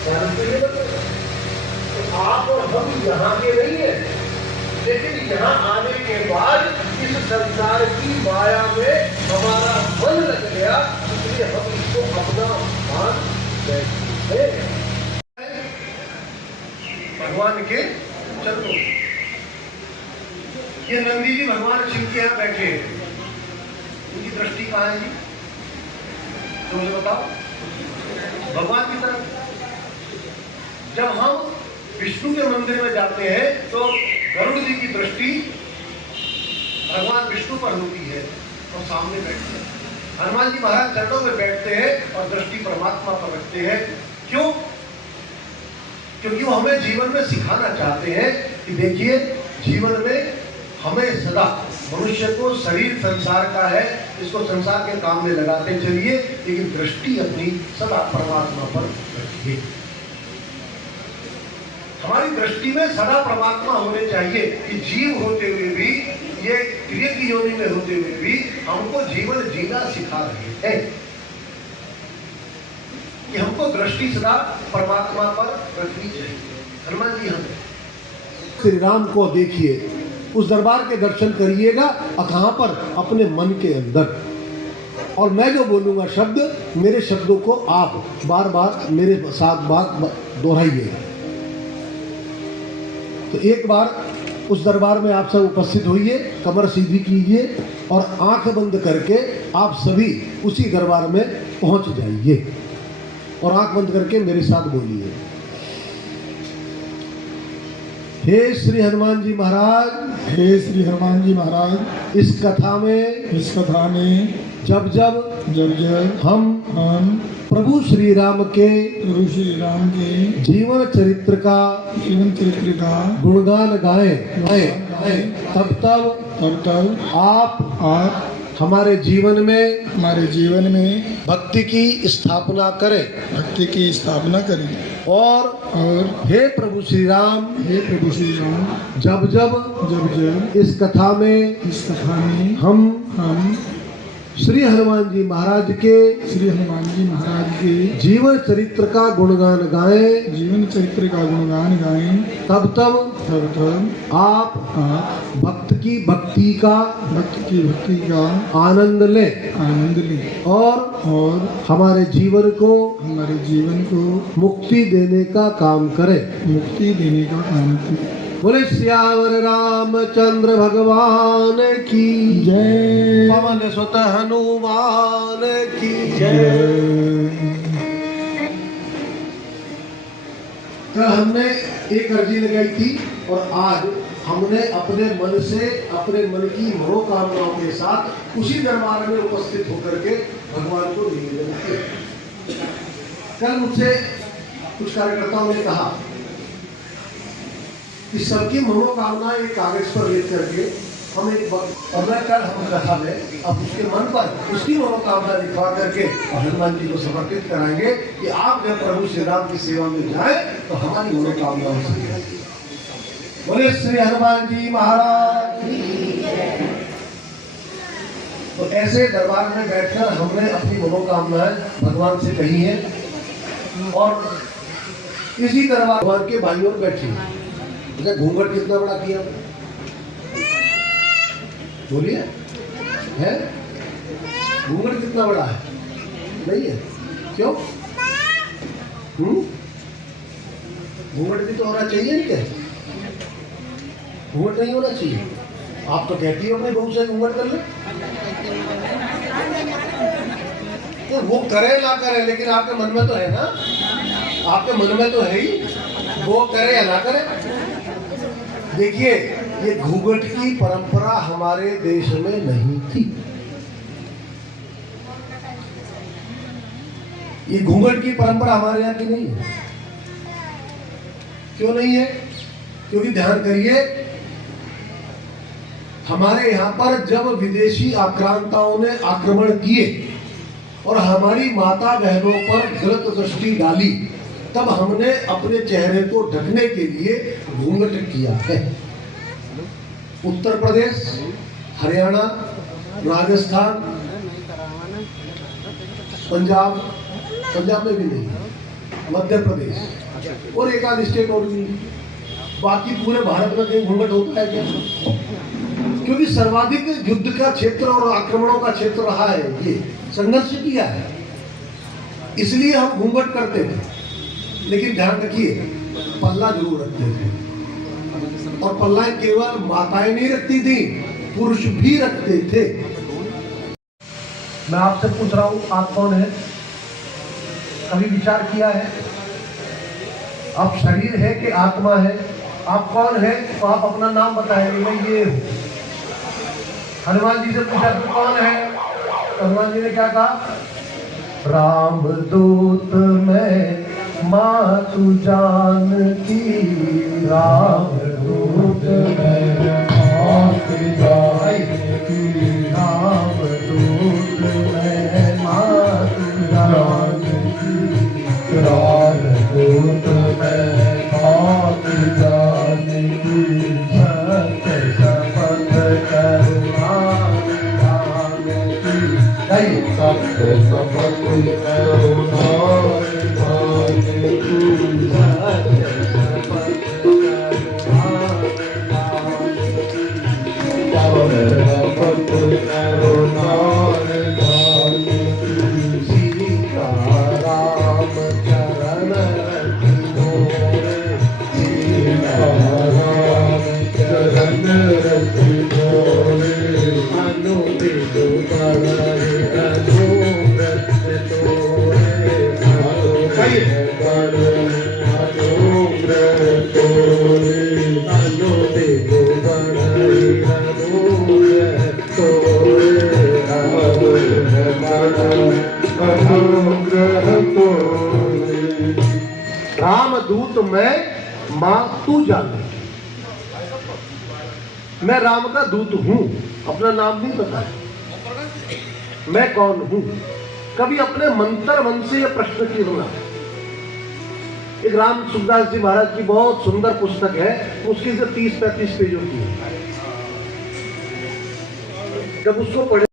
तो आप और हम यहाँ के नहीं है, लेकिन यहाँ आने के बाद इस संसार की माया में हमारा मन लग गया, इसलिए हम इसको अपना मान बैठे भगवान के चरणों। ये नंदी जी भगवान शिव के यहाँ बैठे हैं, उनकी दृष्टि कहाँ है जी? तो मुझे बताओ, भगवान की तरफ। जब हम विष्णु के मंदिर में जाते हैं तो गरुड़ जी की दृष्टि भगवान विष्णु पर होती है और सामने बैठते हैं। हनुमान जी महाराज चरणों में बैठते हैं और दृष्टि परमात्मा पर रखते हैं। क्यों? क्योंकि वो हमें जीवन में सिखाना चाहते हैं कि देखिए, जीवन में हमें सदा, मनुष्य को शरीर संसार का है, इसको संसार के काम में लगाते चलिए, लेकिन दृष्टि अपनी सदा परमात्मा पर रखिए। हमारी दृष्टि में सदा परमात्मा होने चाहिए कि जीव होते हुए भी, ये क्रिया की योनि में होते हुए भी हमको जीवन जीना सिखा रहे हैं कि हमको दृष्टि सदा परमात्मा पर रखनी चाहिए। हनुमान जी हमें श्री राम को देखिए, उस दरबार के दर्शन करिएगा, कहाँ पर? अपने मन के अंदर। और मैं जो बोलूंगा शब्द, मेरे शब्दों को आप बार बार मेरे साथ बात दोहराइएगा। तो एक बार उस दरबार में आप सब उपस्थित होइए, कमर सीधी कीजिए और आंख बंद करके आप सभी उसी दरबार में पहुंच जाइए और आंख बंद करके मेरे साथ बोलिए। हे श्री हनुमान जी महाराज, हे श्री हनुमान जी महाराज, इस कथा में जब जब हम प्रभु श्री राम के जीवन चरित्र का गुणगान गाएं, तब आप हमारे जीवन में भक्ति की स्थापना करें। और हे प्रभु श्री राम, जब जब इस कथा में हम श्री हनुमान जी महाराज के जीवन चरित्र का गुणगान गाएं, तब आप भक्त की भक्ति का आनंद लें और हमारे जीवन को मुक्ति देने का काम करें। बोले श्यावर रामचंद्र भगवान की जय, पवन सुत हनुमान की जय। कल हमने एक अर्जी लगाई थी और आज हमने अपने मन से, अपने मन की मनोकामनाओं के साथ उसी दरबार में उपस्थित होकर के भगवान को निवेदन किया। कल मुझसे कुछ कार्यकर्ताओं ने कहा कि सबकी मनोकामना एक कागज पर लिख करके हम एक कल हम कथा में अब उसके मन पर उसकी मनोकामना लिखवा करके हनुमान जी को समर्पित कराएंगे कि आप जब प्रभु श्री राम की सेवा में जाए तो हमारी मनोकामना हो सके। बोले श्री हनुमान जी महाराज। तो ऐसे दरबार में बैठकर हमने अपनी मनोकामनाएं भगवान से कही है और इसी दरबार भगवान के बाई ओर बैठी घूंघट कितना बड़ा किया बोलिए, है घूंघट कितना बड़ा है? नहीं है। क्यों? घूंघट भी तो होना चाहिए क्या? घूंघट नहीं होना चाहिए। आप तो कहती हो अपने बहू से घूंघट कर ले, तो वो करे ना करे, लेकिन आपके मन में तो है ना, आपके मन में तो है ही, वो करे या ना करे। देखिए, ये घूंघट की परंपरा हमारे देश में नहीं थी। ये घूंघट की परंपरा हमारे यहाँ की नहीं है। क्यों नहीं है? क्योंकि ध्यान करिए, हमारे यहाँ पर जब विदेशी आक्रांताओं ने आक्रमण किए और हमारी माता बहनों पर गलत दृष्टि डाली, तब हमने अपने चेहरे को ढकने के लिए घूंघट किया है। उत्तर प्रदेश, हरियाणा, राजस्थान, पंजाब में भी नहीं, मध्य प्रदेश और एक आध स्टेट और भी। बाकी पूरे भारत में कहीं घूंघट होता है क्या? क्योंकि सर्वाधिक युद्ध का क्षेत्र और आक्रमणों का क्षेत्र रहा है, ये संघर्ष किया है, इसलिए हम घूंघट करते थे। लेकिन ध्यान रखिए, पल्ला जरूर रखते थे, और पल्ला केवल माताएं नहीं रखती थी, पुरुष भी रखते थे। मैं आपसे पूछ रहा हूं, आप कौन है? कभी विचार किया है? आप शरीर है कि आत्मा है? आप कौन है? तो आप अपना नाम बताएंगे, मैं ये हूं। हनुमान जी से पूछा तू कौन है? तो हनुमान जी ने क्या कहा? राम दूत मैं मातु जानकी, राम दूत मैं मातु जानकी, राम दूत मैं मातु जानकी, राम दूत मैं मातु जानकी, सत्य शपथ करुणा जानकी, सत्य शपथ करुणा रामदूत मैं मातु जानकी, मैं राम का दूत हूं। अपना नाम नहीं पता, मैं कौन हूं? कभी अपने मंत्र मन से यह प्रश्न किया होगा। एक राम सुखदास जी महाराज की बहुत सुंदर पुस्तक है, उसकी से 30-35 पेजों की है। जब उसको पढ़े